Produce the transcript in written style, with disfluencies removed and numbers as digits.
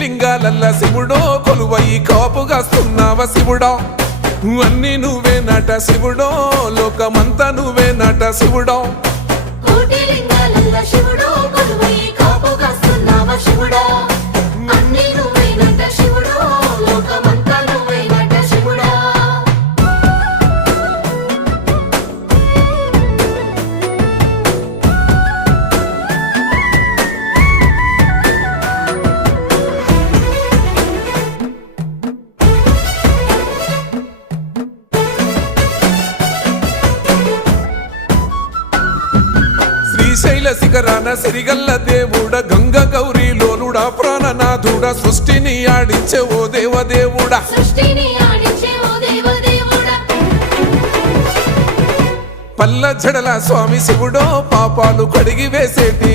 లింగాలల్ల శివుడో కొలువయి కాపుగాస్తున్నావ శివుడా అన్ని నువ్వే నట శివుడో లోకమంతా నువ్వే నట శివుడో కోటి లింగాలల్ల శివుడో కొలువై కాపుగాస్తున్నావ శివుడా అన్ని నువ్వే నట శివుడో లోకమంతా నువ్వే నట శివుడా శ్రీశైల శిఖరాన సిరిగల్ల దేవుడ గంగ గౌరీ లోలుడా ప్రాణనాథుడ సృష్టిని ఆడించే ఓ దేవదేవుడా సృష్టిని ఆడించే ఓ దేవదేవుడా పల్ల జడల స్వామి శివుడో పాపాలు కడిగి వేసేటి